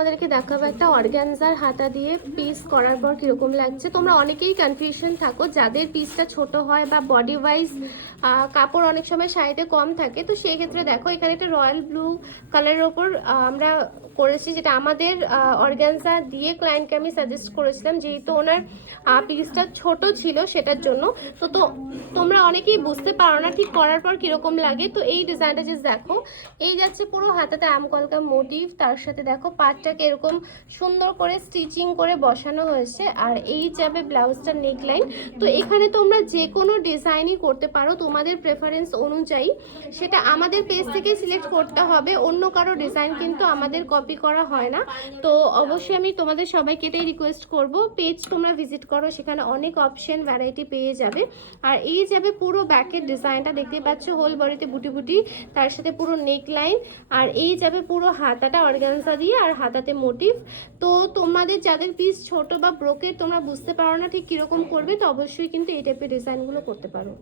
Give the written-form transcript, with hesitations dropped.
তোমাদেরকে দেখাবো একটা অর্গানজার হাতা দিয়ে পিস করার পর কিরকম লাগছে। তোমরা অনেকেই কনফিউশন থাকো, যাদের পিসটা ছোট হয় বা বডি ওয়াইজ কাপড় অনেক সময় শাড়িতে কম থাকে, তো সেই ক্ষেত্রে দেখো এখানে একটা রয়্যাল ব্লু কালারের ওপর আমরা করেছি, যেটা আমাদের অর্গানজা দিয়ে ক্লায়েন্টকে আমি সাজেস্ট করেছিলাম, যেহেতু ওনার পিসটা ছোট ছিল সেটার জন্য। তো তোমরা অনেকেই বুঝতে পারো না ঠিক করার পর কিরকম লাগে। তো এই ডিজাইনটা যে দেখো, এই যাচ্ছে পুরো হাতাতে আমকলকা মোটিভ, তার সাথে দেখো পাটটাকে এরকম সুন্দর করে স্টিচিং করে বসানো হয়েছে, আর এই যাবে ব্লাউজটার নেকলাইন। তো এখানে তোমরা যে কোনো ডিজাইনই করতে পারো তোমাদের প্রেফারেন্স অনুযায়ী, সেটা আমাদের পেজ থেকে সিলেক্ট করতে হবে, অন্য কারো ডিজাইন কিন্তু আমাদের কপি করা হয় না। তো অবশ্যই আমি তোমাদের সবাইকে এটাই রিকোয়েস্ট করব, পেজ তোমরা ভিজিট করো, সেখানে অনেক অপশন ভ্যারাইটি পেয়ে যাবে। আর এই যাবে পুরো ব্যাকের ডিজাইনটা, দেখতে পাচ্ছ হোল বডিতে বুটি বুটি, তার সাথে পুরো নেক লাইন, আর এই যাবে পুরো হাতাটা অর্গানজা দিয়ে আর হাতাতে মোটিভ। তো তোমাদের যাদের পিস ছোট বা ব্রোকেট তোমরা বুঝতে পারো না ঠিক কিরকম করবে, তো অবশ্যই কিন্তু এই টাইপের ডিজাইনগুলো করতে পারো।